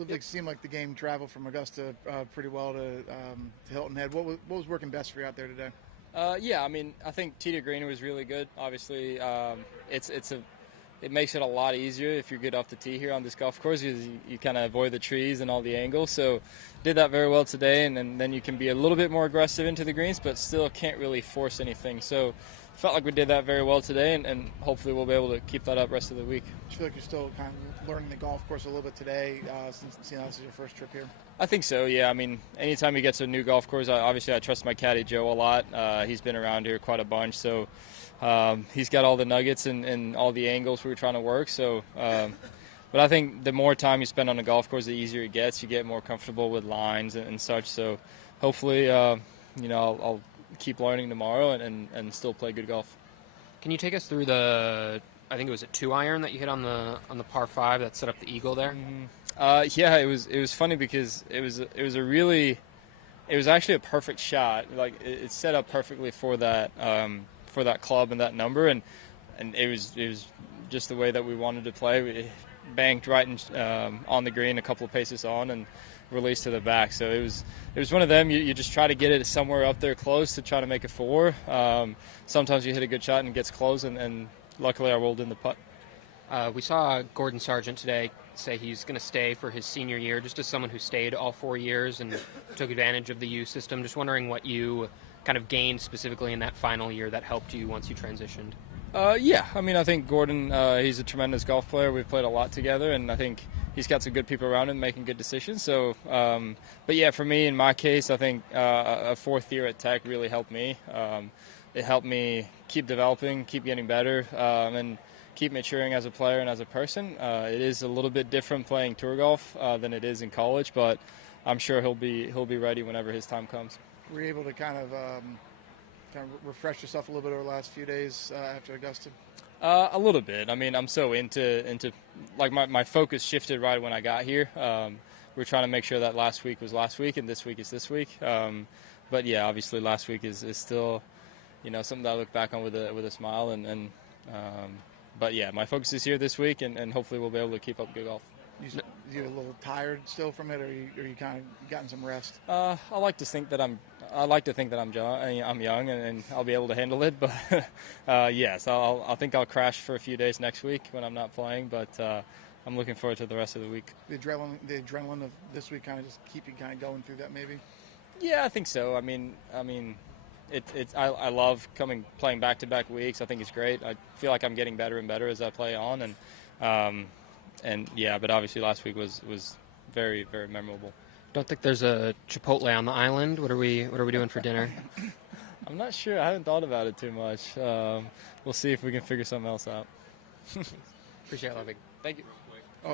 Ludvig, seemed like the game traveled from Augusta pretty well to Hilton Head. What was working best for you out there today? Yeah, I mean, I think tee to green was really good. Obviously, it makes it a lot easier if you're good off the tee here on this golf course because you kind of avoid the trees and all the angles. So did that very well today, and then you can be a little bit more aggressive into the greens, but still can't really force anything. So felt like we did that very well today, and hopefully we'll be able to keep that up rest of the week. Do you feel like you're still kind of learning the golf course a little bit today since this is your first trip here? I think so, yeah. I mean, anytime you get to a new golf course, obviously I trust my caddy Joe a lot. He's been around here quite a bunch, so he's got all the nuggets and all the angles we were trying to work. So, but I think the more time you spend on a golf course, the easier it gets. You get more comfortable with lines and such. So hopefully, I'll keep learning tomorrow and still play good golf. Can you take us through I think it was a 2-iron that you hit on the par 5 that set up the eagle there? Mm-hmm. Yeah, it was funny because it was actually a perfect shot. Like it's set up perfectly for that club and that number, and it was just the way that we wanted to play. It banked right on the green, a couple of paces on, and released to the back. So it was one of them. You just try to get it somewhere up there close to try to make a 4. Sometimes you hit a good shot and it gets close, and luckily I rolled in the putt. We saw Gordon Sargent today say he's going to stay for his senior year, just as someone who stayed all 4 years and took advantage of the U system. Just wondering what you kind of gained specifically in that final year that helped you once you transitioned. Yeah, I mean, I think Gordon, he's a tremendous golf player. We've played a lot together, and I think he's got some good people around him making good decisions. So, but yeah, for me, in my case, I think a 4th year at Tech really helped me. It helped me keep developing, keep getting better, and keep maturing as a player and as a person. It is a little bit different playing tour golf than it is in college, but I'm sure he'll be ready whenever his time comes. Were you able to kind of refresh yourself a little bit over the last few days after Augusta? A little bit. I mean, I'm so into like my focus shifted right when I got here. We're trying to make sure that last week was last week and this week is this week. But yeah, obviously last week is still, something that I look back on with a smile. But yeah, my focus is here this week, and hopefully we'll be able to keep up good golf. You a little tired still from it, or you kind of gotten some rest? I like to think that I'm young and I'll be able to handle it. But yes, I think I'll crash for a few days next week when I'm not playing. But I'm looking forward to the rest of the week. The adrenaline of this week kind of just keep you kind of going through that, maybe. Yeah, I think so. I mean, I love playing back-to-back weeks. I think it's great. I feel like I'm getting better and better as I play on, and yeah. But obviously, last week was very, very memorable. Don't think there's a Chipotle on the island. What are we doing for dinner? I'm not sure. I haven't thought about it too much. We'll see if we can figure something else out. Appreciate it, Ludvig. Thank you.